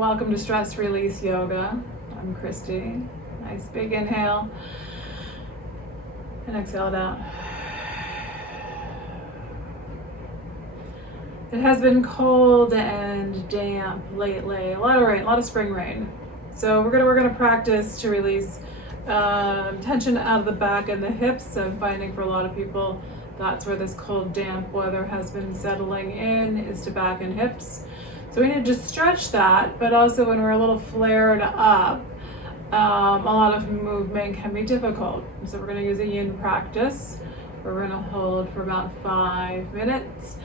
Welcome to Stress Release Yoga. I'm Christy. Nice big inhale and exhale it out. It has been cold and damp lately. A lot of rain, a lot of spring rain. So we're gonna practice to release tension out of the back and the hips. I'm finding for a lot of people that's where this cold, damp weather has been settling in, is to back and hips. So we need to stretch that, but also when we're a little flared up, a lot of movement can be difficult. So we're gonna use a yin practice where we're gonna hold for about 5 minutes.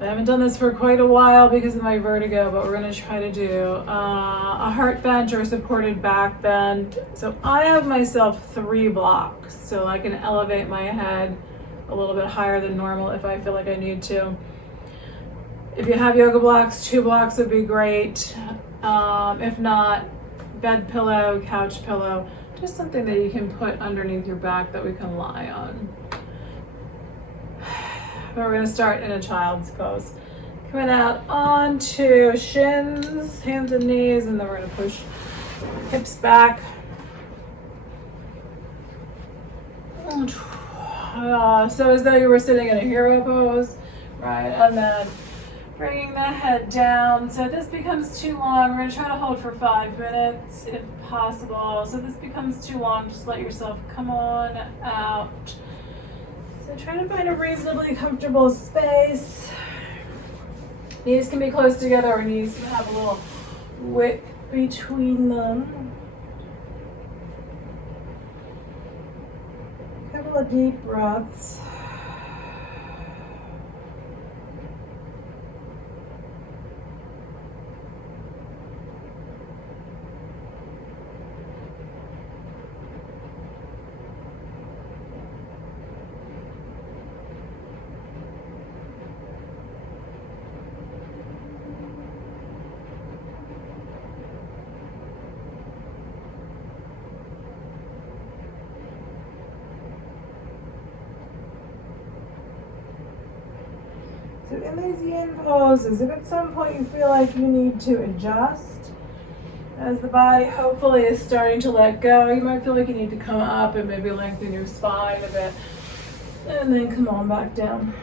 I haven't done this for quite a while because of my vertigo, but we're gonna try to do a heart bend or a supported back bend. So I have myself 3 blocks, so I can elevate my head a little bit higher than normal if I feel like I need to. If you have yoga blocks, 2 blocks would be great. If not, bed pillow, couch pillow, just something that you can put underneath your back that we can lie on. But we're gonna start in a child's pose. Coming out onto shins, hands and knees, and then we're gonna push hips back. So as though you were sitting in a hero pose, right? And then bringing the head down. So this becomes too long. We're gonna try to hold for 5 minutes if possible. So this becomes too long, just let yourself come on out. So try to find a reasonably comfortable space. Knees can be close together or knees can have a little width between them. A couple of deep breaths. So in these yin poses, if at some point you feel like you need to adjust, as the body hopefully is starting to let go, you might feel like you need to come up and maybe lengthen your spine a bit, and then come on back down.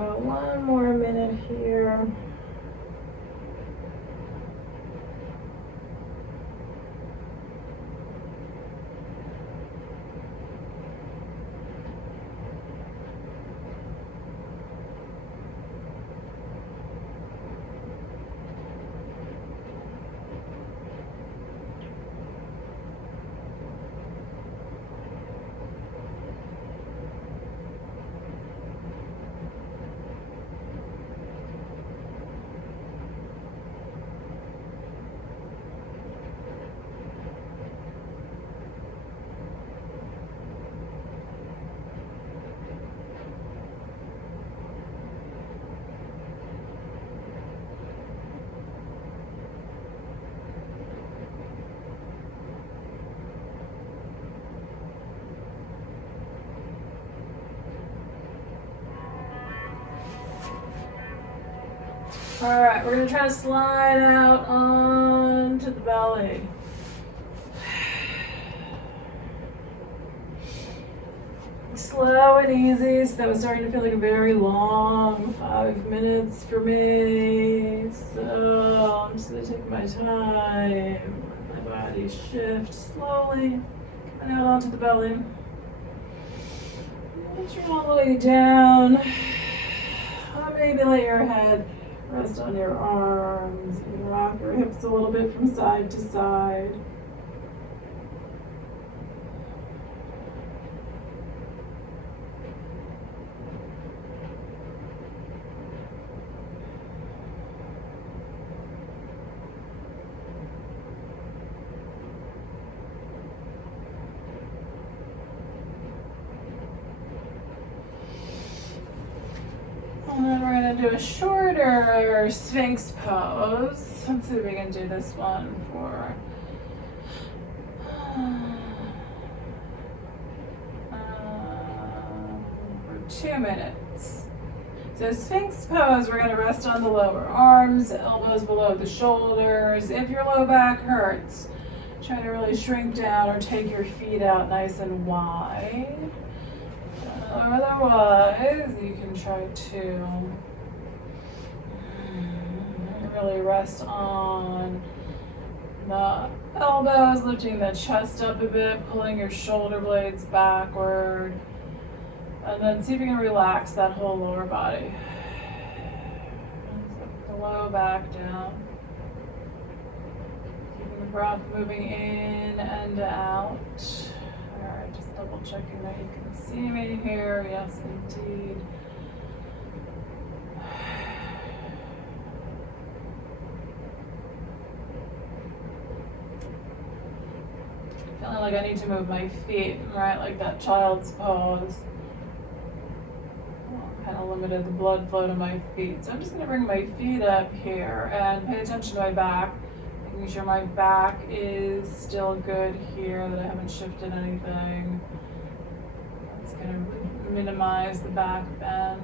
about one more minute here. All right, we're gonna try to slide out onto the belly. Slow and easy. So that was starting to feel like a very long 5 minutes for me. So I'm just gonna take my time. Let my body shift slowly and out onto the belly. Turn all the way down. Maybe let your head rest on your arms and rock your hips a little bit from side to side. And then we're going to do a shorter Sphinx pose. Let's see if we can do this one for 2 minutes. So Sphinx pose, we're going to rest on the lower arms, elbows below the shoulders. If your low back hurts, try to really shrink down or take your feet out nice and wide. Otherwise, you can try to really rest on the elbows, lifting the chest up a bit, pulling your shoulder blades backward, and then see if you can relax that whole lower body. The low back down. Keeping the breath moving in and out. Alright, just double checking that you can see me here. Yes, indeed. Feeling like I need to move my feet, right? Like that child's pose. Kind of limited the blood flow to my feet. So I'm just going to bring my feet up here and pay attention to my back. Making sure my back is still good here, that I haven't shifted anything. That's going to minimize the back bend.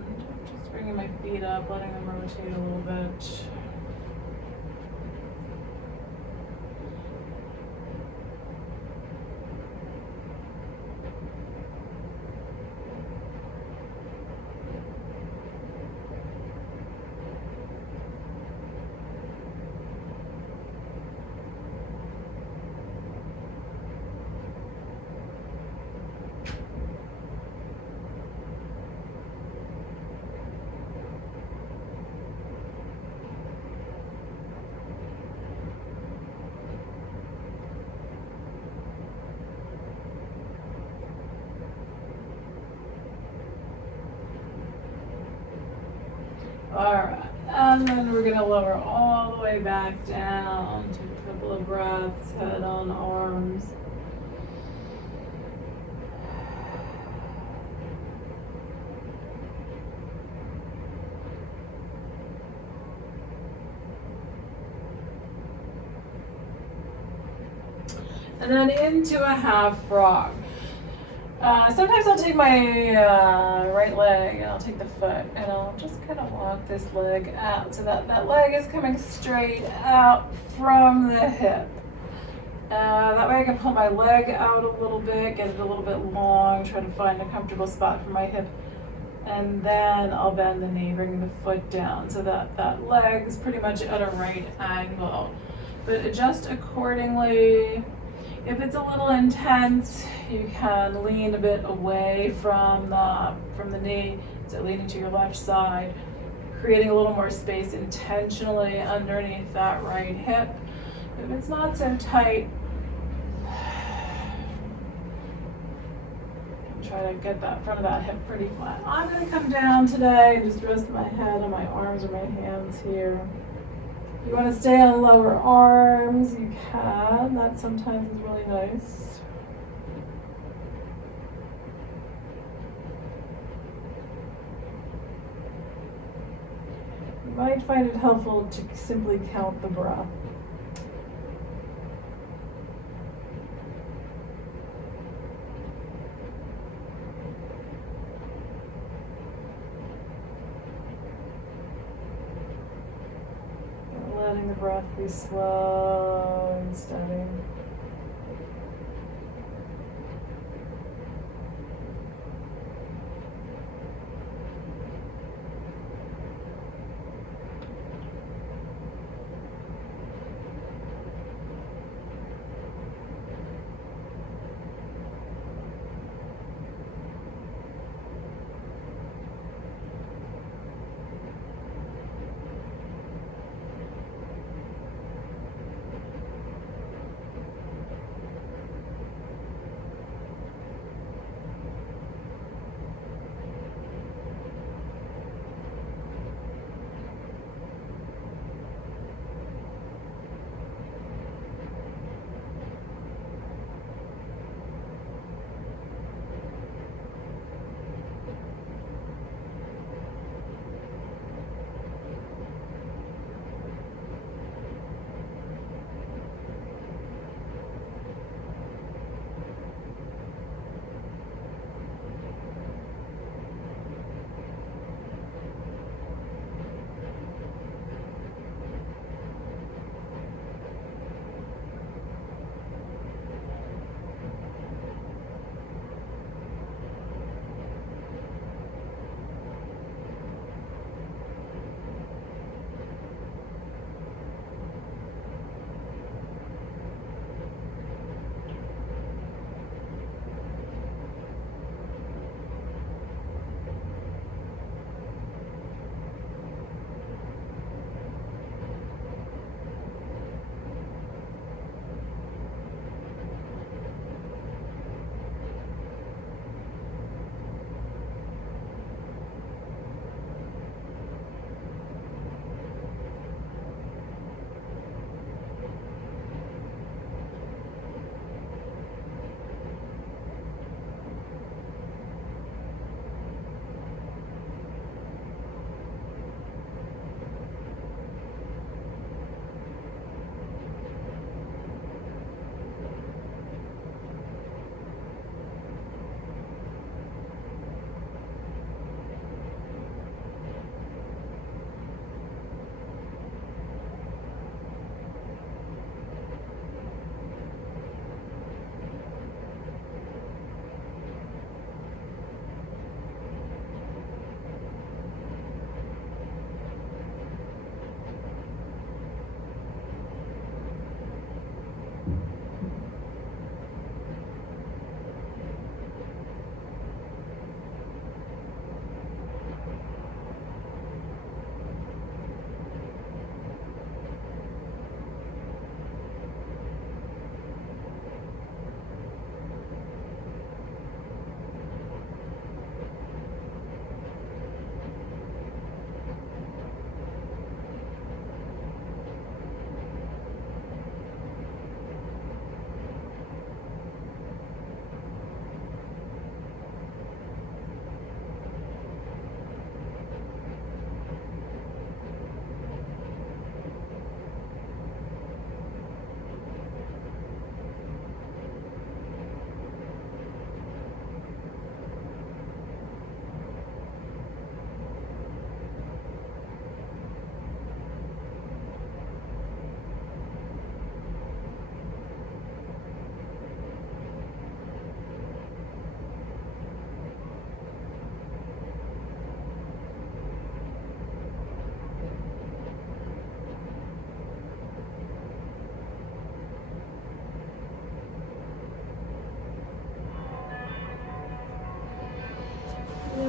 Just bringing my feet up, letting them rotate a little bit. Alright, and then we're going to lower all the way back down. Take a couple of breaths, head on arms. And then into a half frog. Sometimes I'll take my right leg and I'll take the foot and I'll just kind of walk this leg out so that that leg is coming straight out from the hip. That way I can pull my leg out a little bit, get it a little bit long, try to find a comfortable spot for my hip And then I'll bend the knee, bringing the foot down so that that leg's pretty much at a right angle. But adjust accordingly. If it's a little intense, you can lean a bit away from the knee, so leaning to your left side, creating a little more space intentionally underneath that right hip. If it's not so tight, try to get that front of that hip pretty flat. I'm going to come down today and just rest my head on my arms or my hands here. If you want to stay on lower arms, you can. That sometimes is really nice. You might find it helpful to simply count the breath. Letting the breath be slow and steady.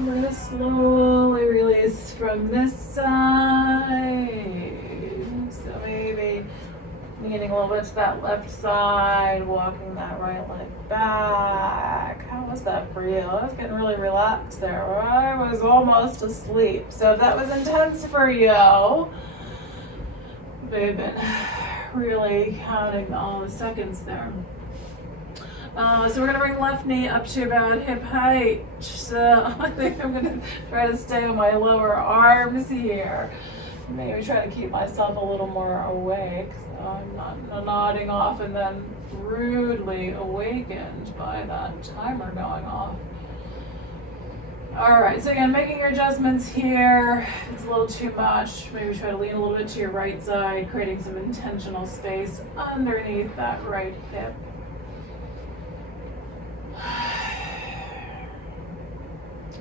we're gonna slowly release from this side. So maybe leaning a little bit to that left side, walking that right leg back. How was that for you? I was getting really relaxed there. I was almost asleep. So if that was intense for you, we've been really counting all the seconds there. So we're gonna bring left knee up to about hip height. So I think I'm gonna try to stay on my lower arms here. Maybe try to keep myself a little more awake so I'm not nodding off and then rudely awakened by that timer going off. All right, so again, making your adjustments here. If it's a little too much, maybe try to lean a little bit to your right side, creating some intentional space underneath that right hip.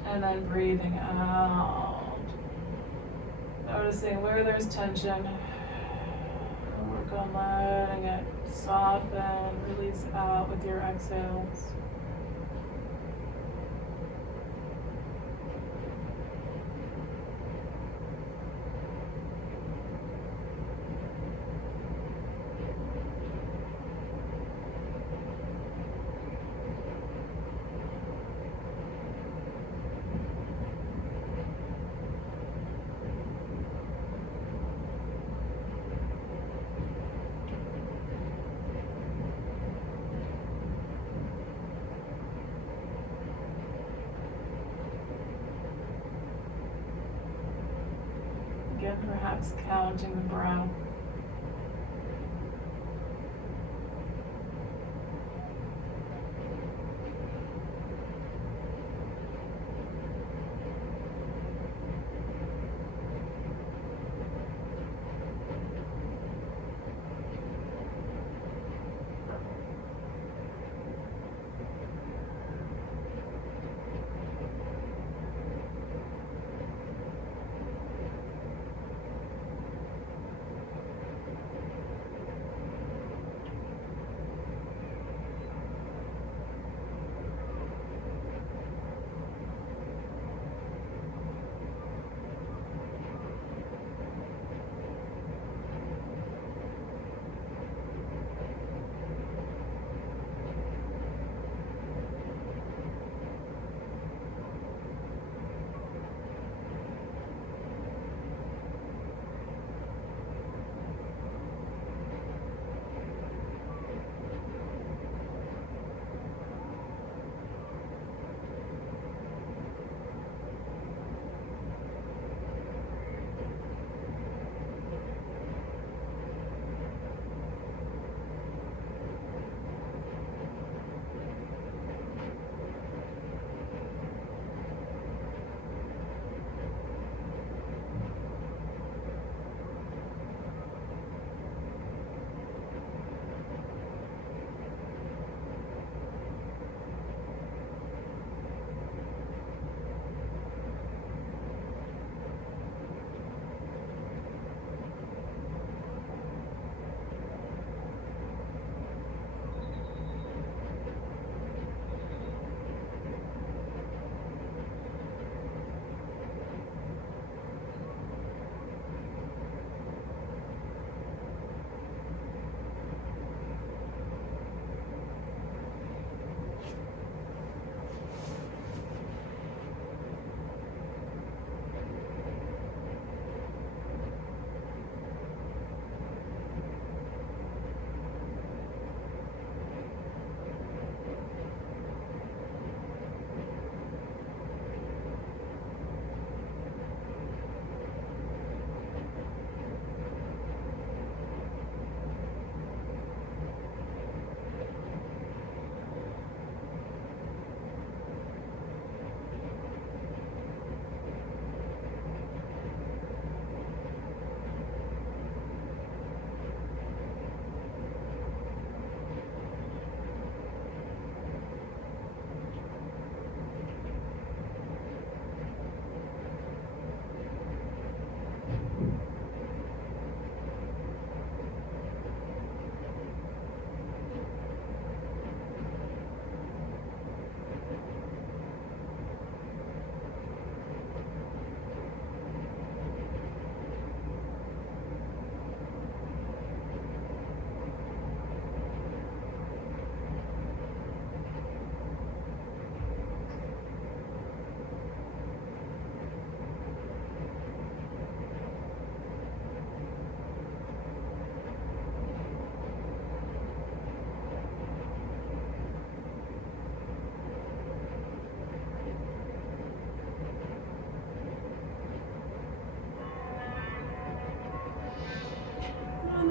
And then breathing out. Noticing where there's tension. Work on letting it soften, release out with your exhales. Again, perhaps counting the breath.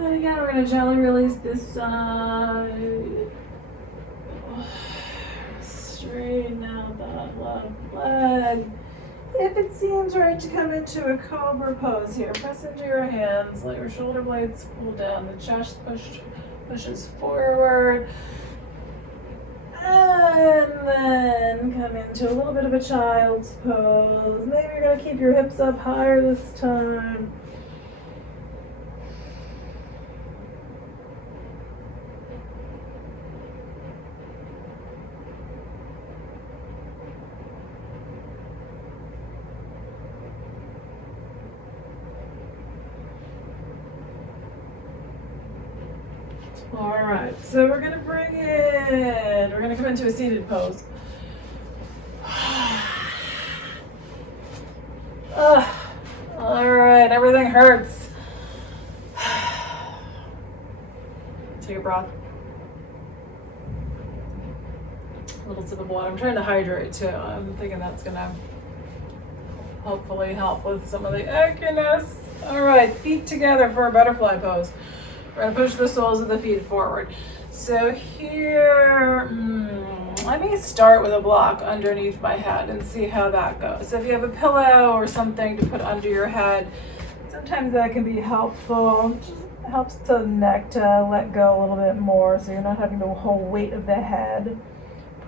And again, we're going to gently release this side. Straighten out that left leg. If it seems right to come into a cobra pose here, press into your hands, let your shoulder blades pull down, the chest pushes forward, and then come into a little bit of a child's pose. Maybe you're going to keep your hips up higher this time. All right, so we're gonna bring it, we're gonna come into a seated pose. All right, everything hurts. Take a breath. A little sip of water. I'm trying to hydrate too. I'm thinking that's gonna hopefully help with some of the achiness. All right, feet together for a butterfly pose. We're going to push the soles of the feet forward. So here, let me start with a block underneath my head and see how that goes. So if you have a pillow or something to put under your head, sometimes that can be helpful. It just helps the neck to let go a little bit more so you're not having the whole weight of the head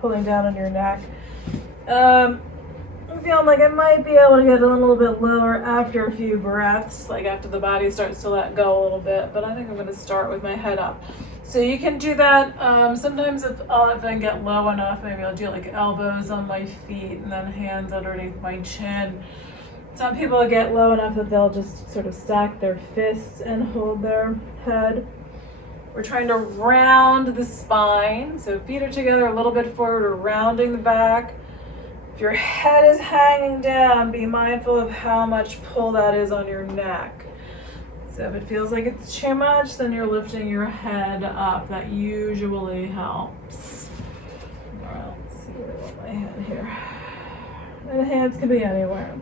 pulling down on your neck. I'm feeling like I might be able to get a little bit lower after a few breaths, like after the body starts to let go a little bit, but I think I'm going to start with my head up. So you can do that. Sometimes if I get low enough, maybe I'll do like elbows on my feet and then hands underneath my chin. Some people get low enough that they'll just sort of stack their fists and hold their head. We're trying to round the spine. So feet are together a little bit forward, we're rounding the back. If your head is hanging down, be mindful of how much pull that is on your neck. So if it feels like it's too much, then you're lifting your head up. That usually helps. All right, let's see where I want my hand here. And the hands can be anywhere.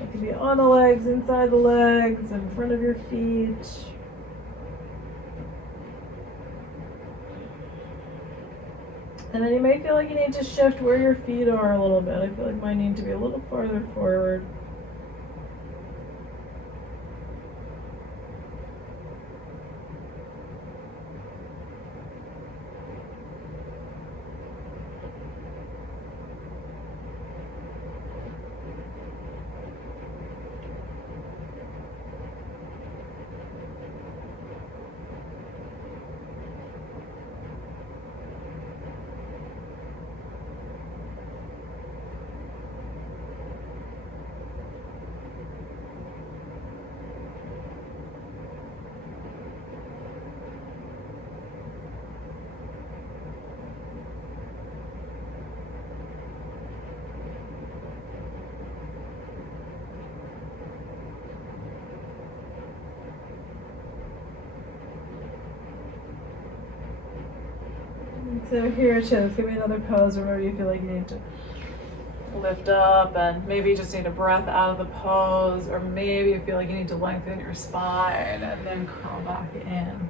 It can be on the legs, inside the legs, in front of your feet. And then you may feel like you need to shift where your feet are a little bit. I feel like mine need to be a little farther forward. So here it is. Give me another pose wherever you feel like you need to lift up, and maybe you just need a breath out of the pose, or maybe you feel like you need to lengthen your spine and then curl back in.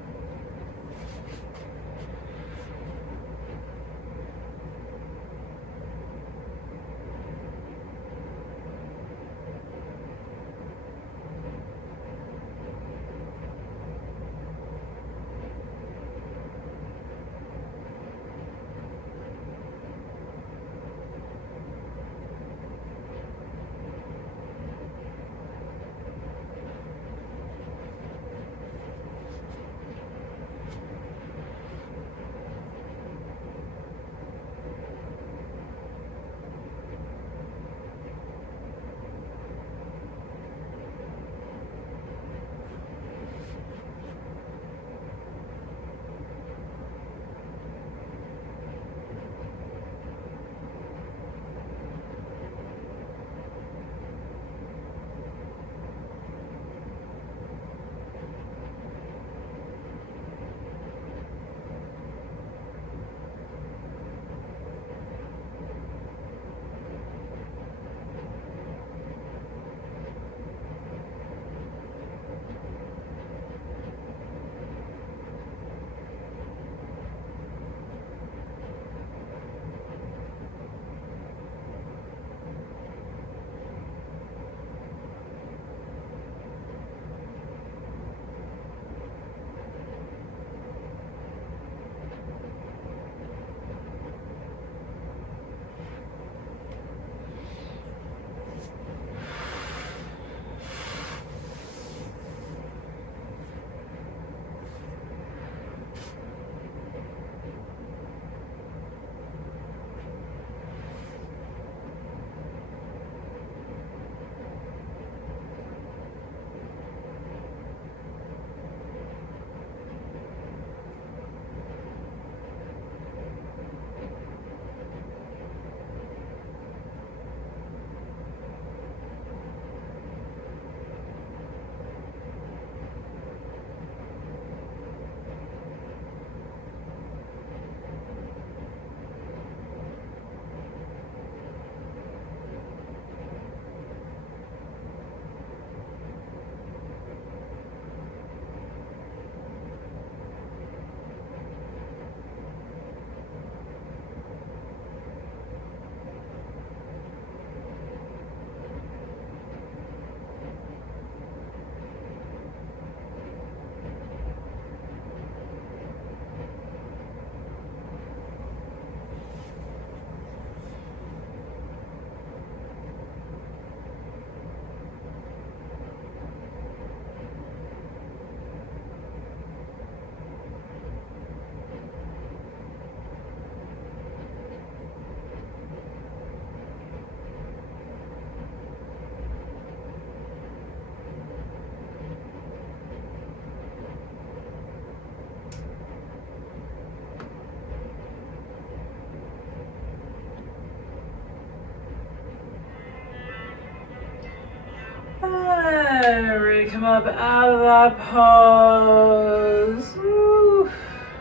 Ready, come up out of that pose. Woo.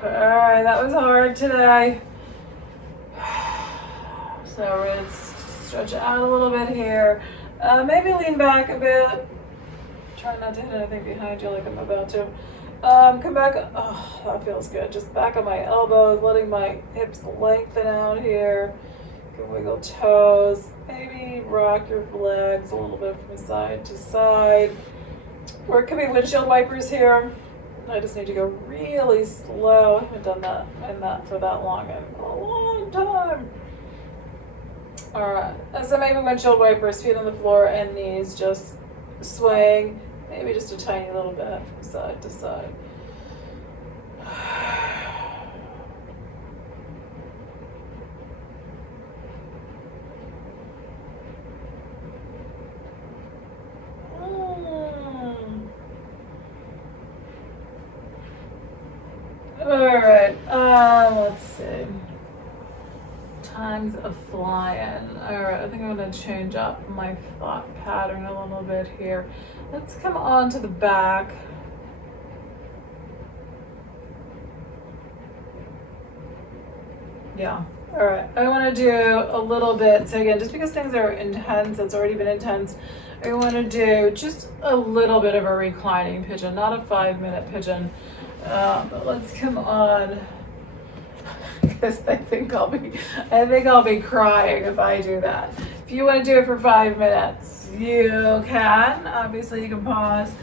All right, that was hard today. So we're gonna stretch out a little bit here. Maybe lean back a bit. Try not to hit anything behind you like I'm about to. Come back. Oh, that feels good. Just back on my elbows, letting my hips lengthen out here. You can wiggle toes. Maybe rock your legs a little bit from side to side. Or it could be windshield wipers here. I just need to go really slow. I haven't done that in that for that long in a long time. Alright, so maybe windshield wipers, feet on the floor and knees just swaying. Maybe just a tiny little bit from side to side. Alright, let's see. Times of flying. Alright, I think I'm going to change up my thought pattern a little bit here. Let's come on to the back. Yeah. Alright, I want to do a little bit. So again, just because things are intense, it's already been intense, I want to do just a little bit of a reclining pigeon, not a 5-minute pigeon. But let's come on, because I think I'll be crying if I do that. If you want to do it for 5 minutes, you can. Obviously, you can pause.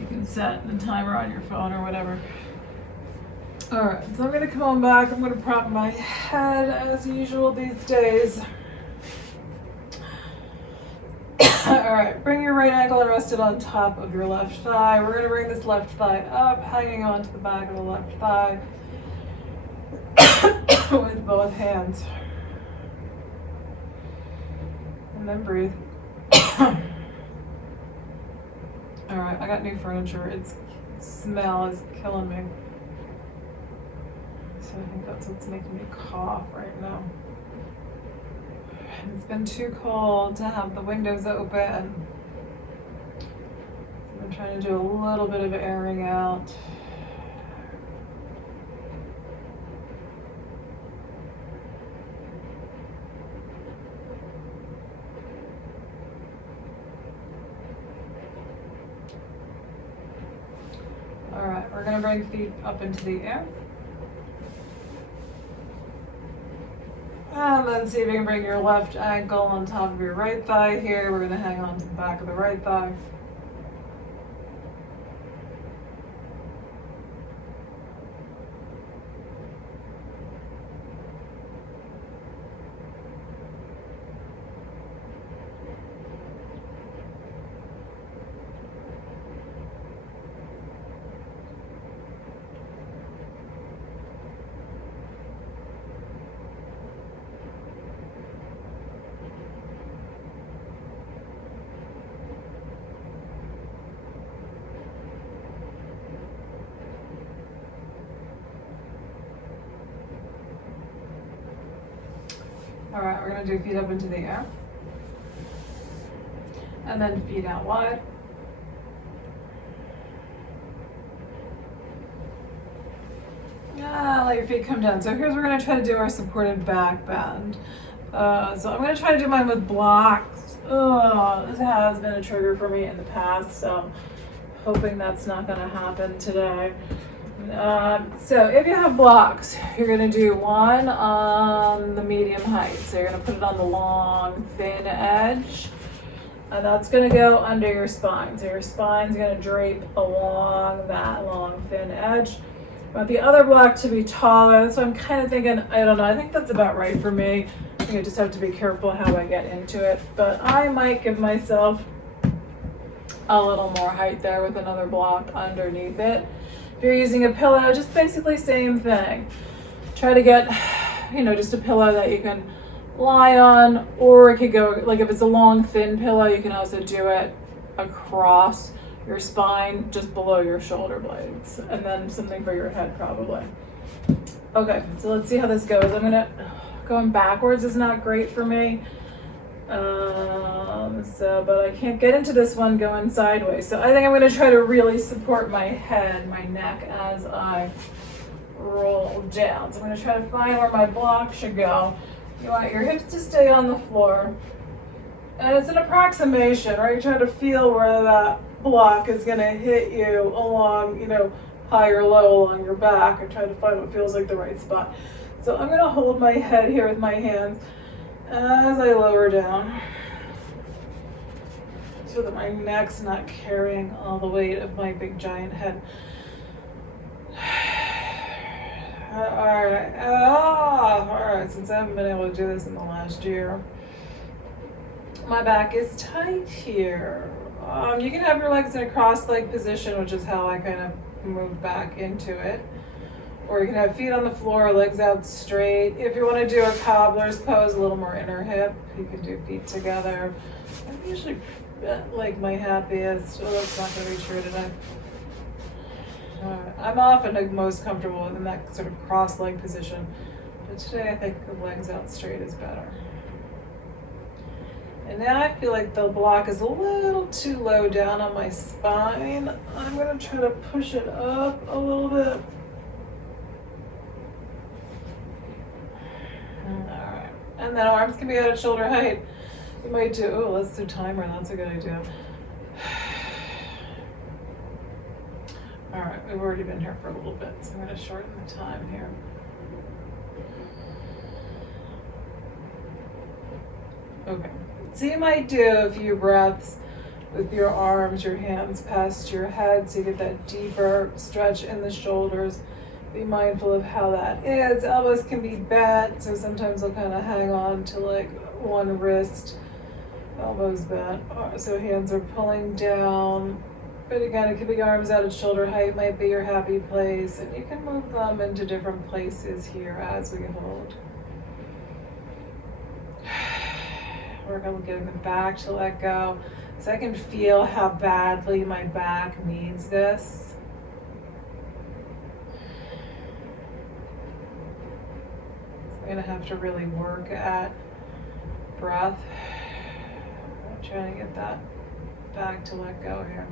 You can set the timer on your phone or whatever. All right, so I'm gonna come on back. I'm gonna prop my head as usual these days. All right, bring your right ankle and rest it on top of your left thigh. We're gonna bring this left thigh up, hanging onto the back of the left thigh with both hands. And then breathe. All right, I got new furniture. Its smell is killing me. So I think that's what's making me cough right now. It's been too cold to have the windows open. I've been trying to do a little bit of airing out. All right, we're gonna bring feet up into the air. And then see if you can bring your left ankle on top of your right thigh here. We're gonna hang on to the back of the right thigh. All right, we're gonna do feet up into the air. And then feet out wide. Let your feet come down. So here's, we're gonna try to do our supported back bend. So I'm gonna try to do mine with blocks. This has been a trigger for me in the past, so hoping that's not gonna happen today. So if you have blocks, you're gonna do one on the medium height. So you're gonna put it on the long, thin edge, and that's gonna go under your spine. So your spine's gonna drape along that long, thin edge. I want the other block to be taller, so I'm kind of thinking, I don't know, I think that's about right for me. I think I just have to be careful how I get into it, but I might give myself a little more height there with another block underneath it. If you're using a pillow, just basically same thing. Try to get, just a pillow that you can lie on, or it could go, like if it's a long, thin pillow, you can also do it across your spine, just below your shoulder blades, and then something for your head probably. Okay, so let's see how this goes. Going backwards is not great for me. But I can't get into this one going sideways. So I think I'm gonna try to really support my head, my neck as I roll down. So I'm gonna try to find where my block should go. You want your hips to stay on the floor. And it's an approximation, right? You're trying to feel where that block is gonna hit you along, high or low along your back, and try to find what feels like the right spot. So I'm gonna hold my head here with my hands as I lower down, so that my neck's not carrying all the weight of my big giant head. Alright, since I haven't been able to do this in the last year, my back is tight here. You can have your legs in a cross-leg position, which is how I kind of move back into it. Or you can have feet on the floor, legs out straight. If you want to do a cobbler's pose, a little more inner hip, you can do feet together. I'm usually like my happiest. Oh, that's not going to be true today. I'm often most comfortable in that sort of cross-leg position. But today I think the legs out straight is better. And now I feel like the block is a little too low down on my spine. I'm going to try to push it up a little bit. Alright. And then arms can be out at shoulder height. You might do, let's do timer. That's a good idea. Alright, we've already been here for a little bit, so I'm going to shorten the time here. Okay. So you might do a few breaths with your arms, your hands past your head, so you get that deeper stretch in the shoulders. Be mindful of how that is. Elbows can be bent, so sometimes I'll kind of hang on to like one wrist, elbows bent, so hands are pulling down. But again, it could be arms out at shoulder height, might be your happy place, and you can move them into different places here as we hold. Work on getting the back to let go, so I can feel how badly my back needs this. So I'm gonna have to really work at breath. I'm trying to get that back to let go here.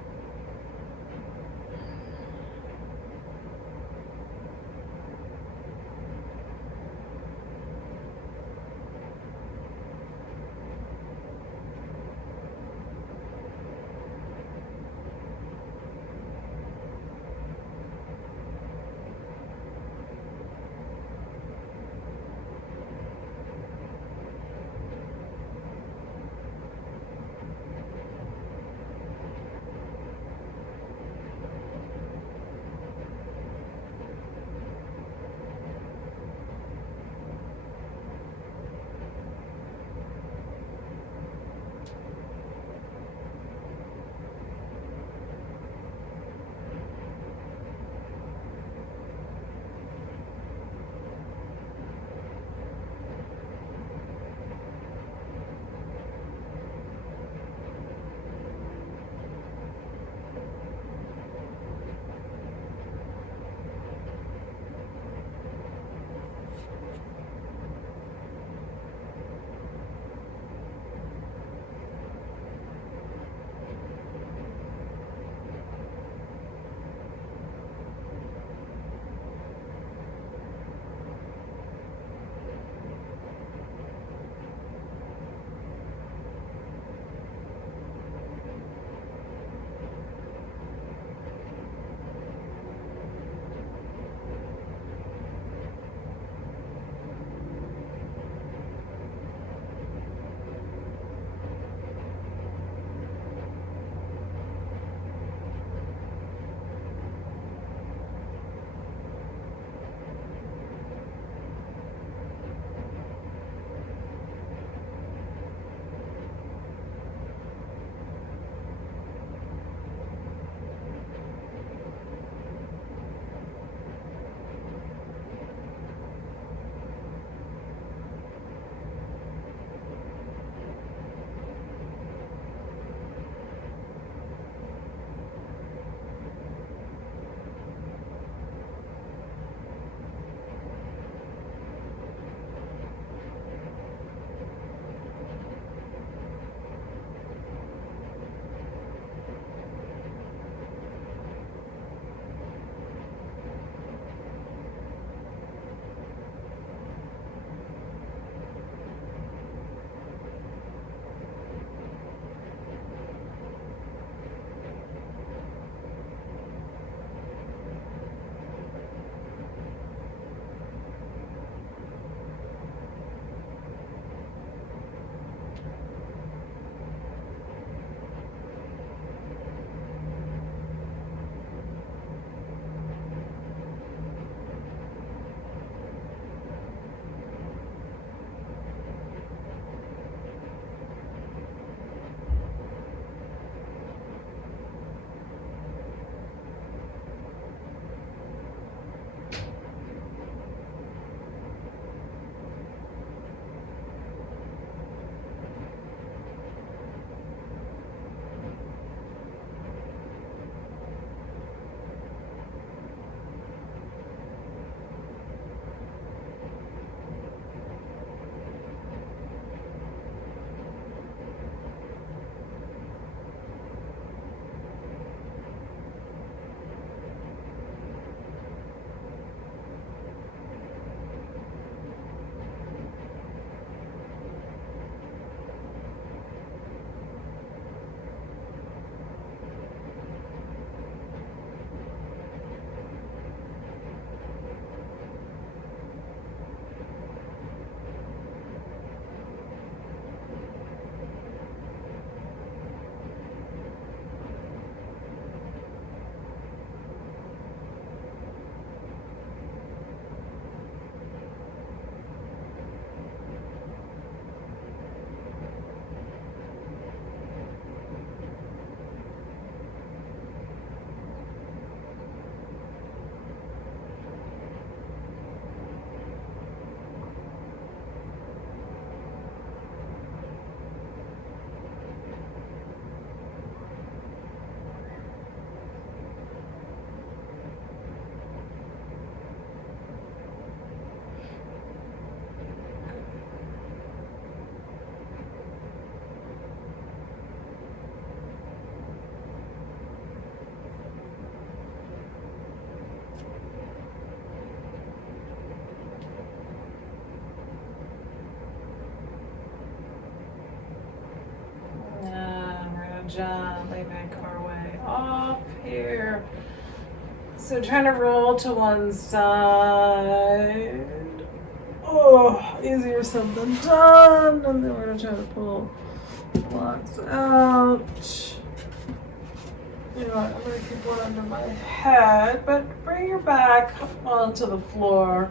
gently make our way off here. So trying to roll to one side. Oh, easier said than done. And then we're gonna try to pull blocks out. You know what, I'm gonna keep one under my head, but bring your back onto the floor.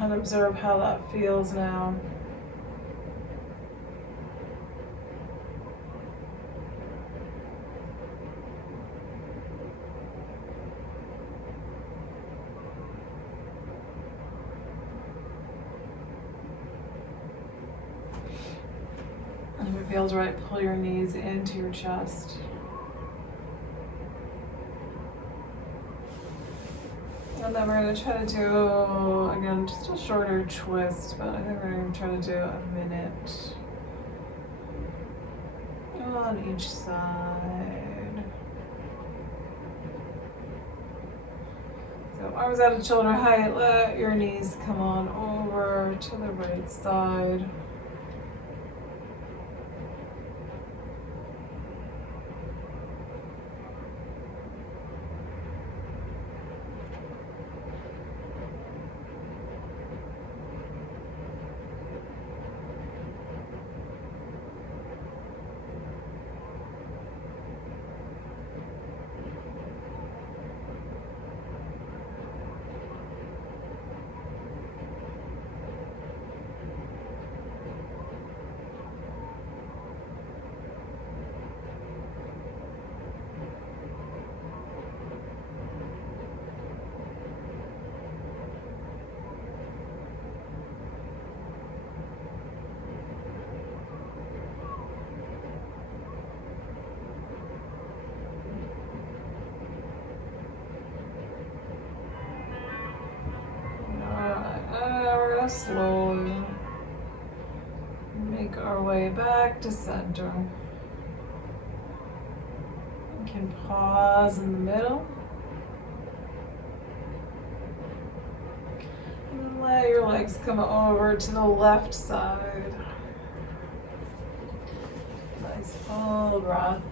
And observe how that feels now. And if it feels right, pull your knees into your chest. And then we're going to try to do, again, just a shorter twist, but I think we're going to try to do a minute on each side. So arms out at shoulder height, let your knees come on over to the right side. We're going to slowly make our way back to center. You can pause in the middle. And let your legs come over to the left side. Nice full breath.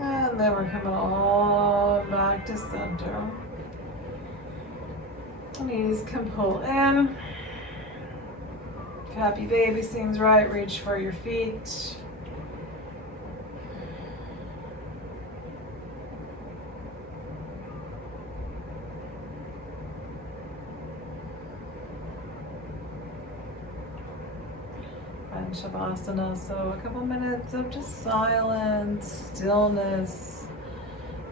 And then we're coming all back to center. Knees can pull in. If happy baby seems right, reach for your feet. And Shavasana, so a couple minutes of just silence, stillness,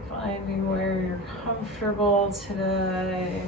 finding where you're comfortable today.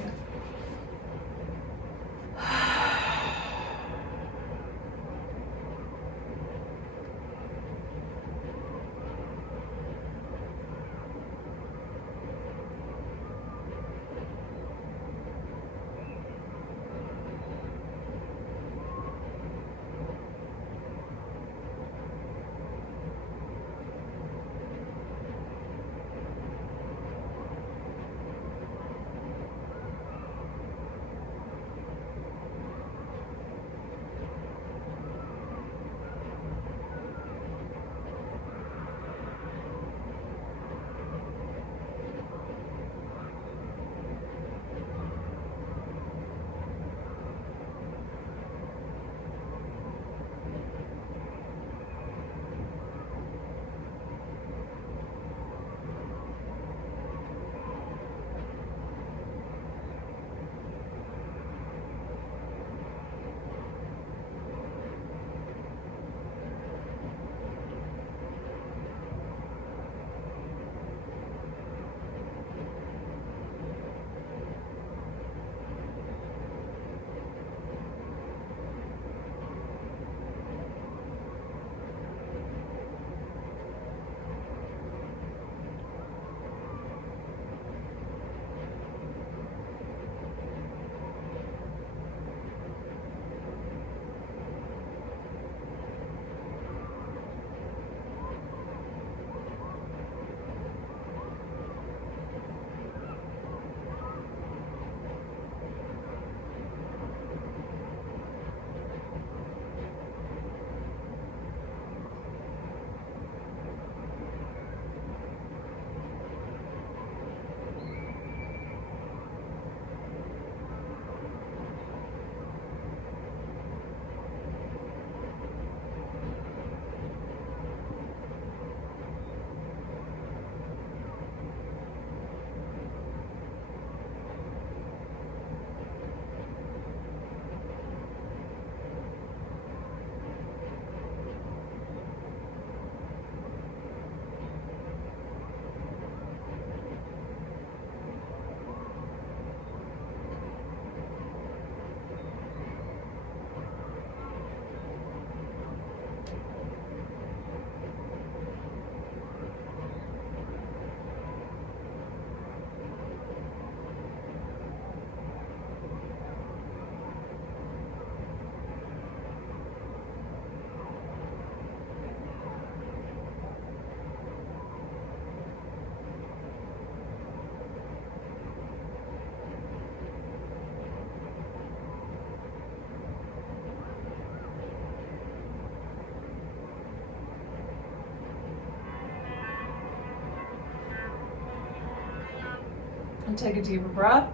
And take a deeper breath.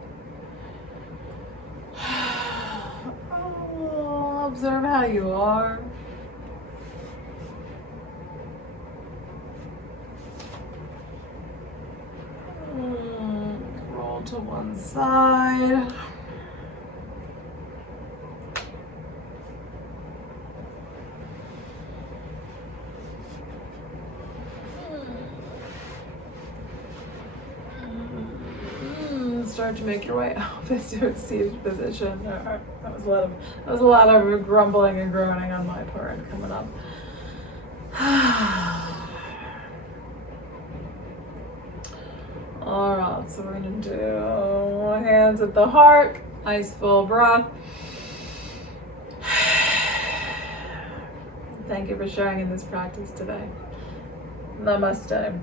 Oh, observe how you are. Roll to one side. Start to make your way up into a seated position. That was a lot of grumbling and groaning on my part coming up. All right, so we're gonna do hands at the heart, nice full breath. Thank you for sharing in this practice today. Namaste.